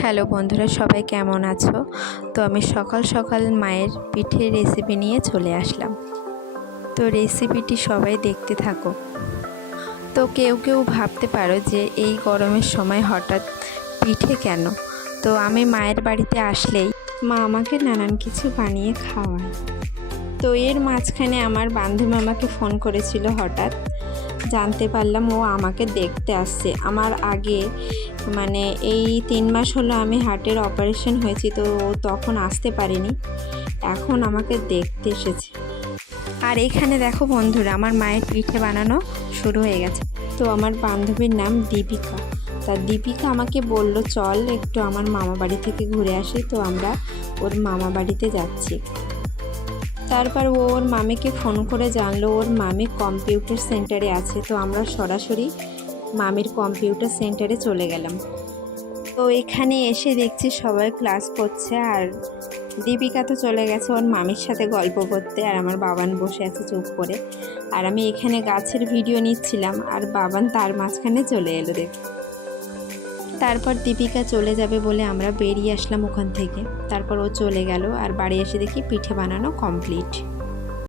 Hello বন্ধুরা, সবাই কেমন আছো? তো আমি সকাল সকাল মায়ের পিঠের রেসিপি নিয়ে চলে আসলাম। তো রেসিপিটি সবাই দেখতে থাকো। তো কেউ কেউ ভাবতে পারো যে এই গরমের সময় হঠাৎ পিঠে কেন? তো আমি মায়ের বাড়িতে আসলেই মা আমাকে নানান কিছু বানিয়ে খাওয়ায়। তো এর মাঝখানে আমার বান্ধবী আমাকে ফোন করেছিল। হঠাৎ জানতে পারলাম ও আমাকে দেখতে আসছে। আমার আগে এই 3 মাস হলো আমি হার্টের অপারেশন হয়েছি, তো ও তখন আসতে পারিনি, এখন আমাকে দেখতে এসেছে। আর এখানে দেখো বন্ধুরা, আমার মায়ের পিঠে বানানো শুরু হয়ে গেছে। তো আমার বান্ধবীর নাম দীপিকা। তা দীপিকা আমাকে বলল চল একটু আমার মামা বাড়ি থেকে ঘুরে আসি। তো আমরা ওর মামা বাড়িতে যাচ্ছি। তারপর ও ওর মামিকে ফোন করে জানলো ওর মামি কম্পিউটার সেন্টারে আছে। তো আমরা সরাসরি মামির কম্পিউটার সেন্টারে চলে গেলাম। তো এখানে এসে দেখছি সবাই ক্লাস করছে, আর দীপিকা তো চলে গেছে ওর মামির সাথে গল্প করতে, আর আমার বাবান বসে আছে চুপ করে। আর আমি এখানে গাছের ভিডিও নিচ্ছিলাম, আর বাবান তার মাঝখানে চলে এলো দেখ। তারপর দীপিকা চলে যাবে বলে আমরা বেরিয়ে আসলাম ওখান থেকে। তারপর ও চলে গেল, আর বাড়ি এসে দেখি পিঠে বানানো কমপ্লিট।